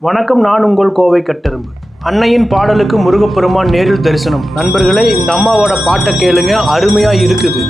வணக்கம் நான் உங்கள் கோவை கட்டெரும்பு. அன்னையின் பாடலுக்கு முருகப்பெருமான் நேரில் தரிசனம். நண்பர்களே இந்த அம்மாவோட பாட்டை கேளுங்க அருமையாக இருக்குது.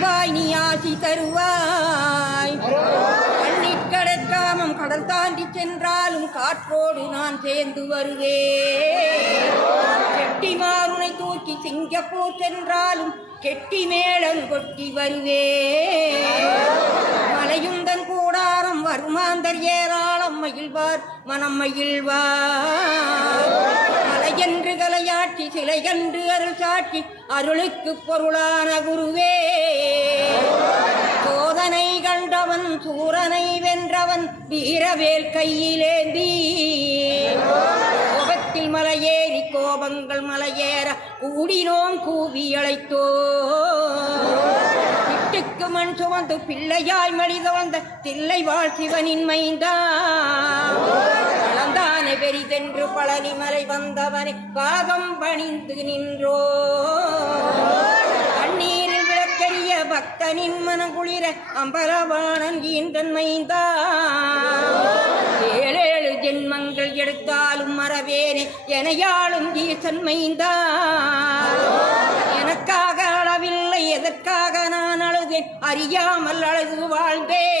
அருள்வாய் நீ ஆசி தருவாய். கண்ணிற் கடற்காமம் கடல் தாண்டி சென்றாலும் காற்றோடு நான் சேர்ந்து வருவேன். கெட்டி மாறுனை தூக்கி சிங்கப்பூர் சென்றாலும் கெட்டி மேளம் கொட்டி வருவேன். மலையுந்தன் கூடாரம் வருமாந்தர் ஏராளம் மகிழ்வார் மனம் மகிழ்வார். மலையன்று கலையாட்சி சிலையன்று அருள் சாட்சி அருளுக்கு பொருளான குருவே. சோதனை கண்டவன் சூரனை வென்றவன் வீரவேல் கையிலேந்தி. கோபத்தில் மலையேறி கோபங்கள் மலையேற கூடினோம் கூவி அழைத்தோ வீட்டுக்கு மண் சுமந்து பிள்ளையாய் மடிதவந்த தில்லை வாழ் சிவனின் மைந்தான் பெரிதென்று வந்தவனை பாதம் பணிந்து நின்றோ. கண்ணீரில் விளக்கரிய பக்தனின் மனகுளிர அம்பலவாணன் ஈன்றன் மைந்தா ஏழேழு ஜென்மங்கள் எடுத்தாலும் மறவேனே எனையாளும் ஈசன் மைந்தா எனக்காக அளவில்லை எதற்காக நான் அழுதேன்? அறியாமல் அழுது வாழ்ந்தேன்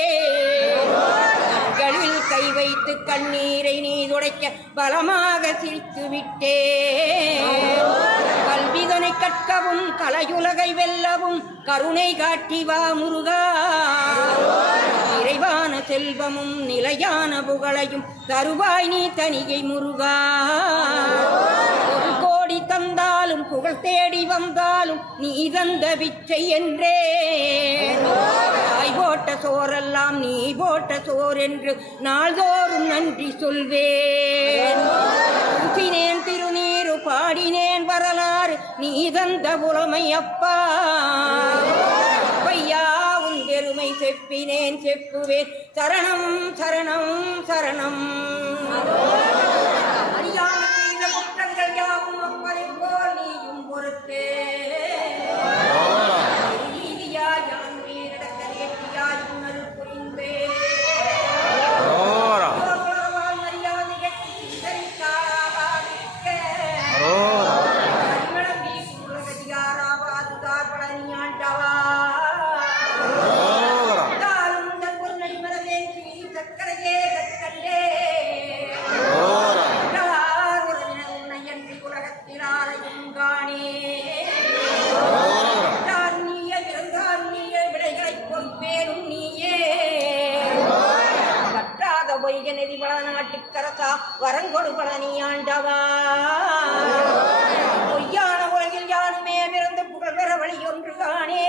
கை வைத்து கண்ணீரை நீ துடைக்க பலமாக சிரித்து விட்டே கல்விதனை கற்கவும் கலையுலகை வெல்லவும் கருணை காட்டி வா முருகா. நிறைவான செல்வமும் நிலையான புகழையும் தருவாய் நீ தனிகை முருகா. புகழ் தேடி வந்தாலும் நீ தந்த பிச்சை என்றே. தாய் போட்ட சோறெல்லாம் நீ போட்ட சோறென்று நாள்தோறும் நன்றி சொல்வேன். ஊசினேன் திருநீரு பாடினேன் வரலாறு நீ தந்த புலமை அப்பா. ஐயா உன் பெருமை செப்பினேன் செப்புவேன். சரணம் சரணம் சரணம். நாட்டுக்கரசா வரங்கொடு பழனி ஆண்டவா பொய்யான உலகில் யாருமே பிறந்து புகழ் பெற வழி ஒன்று காணே.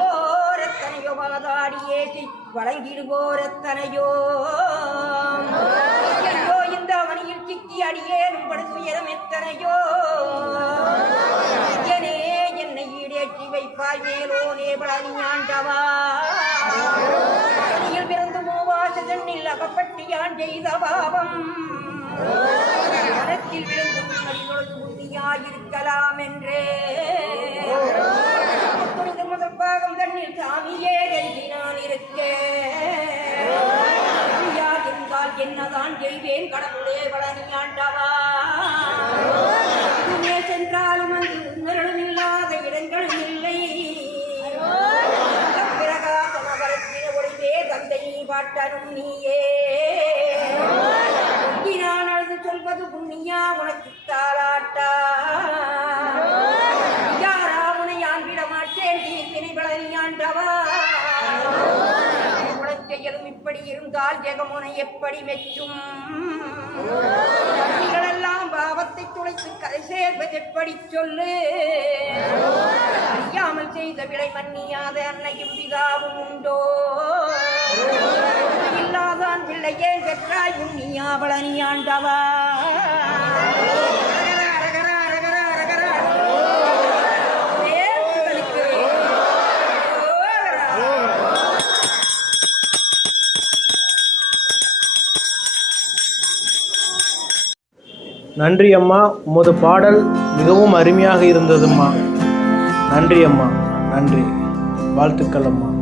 போரத்தனையோ வாதாடி ஏற்றி வழங்கிடுவோரத்தனையோ. ஐயோ இந்த அவனியில் சிக்கி அடியேனும் படுதுயரம் எத்தனையோ. ஐயனே என்னை ஈடேற்றி வைப்பாய் மேலோனே பழனி ஆண்டவா பட்டியான் செய்த பாவம். மனத்தில் விழுந்து புத்தியாயிருக்கலாம் என்றே. துணிந்த முதல் பாகம் தண்ணில் சாமியே எழுதி நான் இருக்கேன். என்னதான் செய்வேன்? கடவுளே பழனி குழந்தைகளும் இப்படி இருந்தால் ஜெகமுனை எப்படி மெச்சும் எல்லாம் பாவத்தை துளைத்து கதை சேர்வது எப்படி சொல்லு? அறியாமல் செய்த விலை மன்னியாத அன்னையும் பிதாவும் உண்டோ? இல்லாதான் பிள்ளையே பெற்றாய் முன்னியா பழனியாண்டவா அரகர, நன்றி அம்மா உமது பாடல் மிகவும் அருமையாக இருந்ததும்மா. நன்றி அம்மா நன்றி. வாழ்த்துக்கள் அம்மா.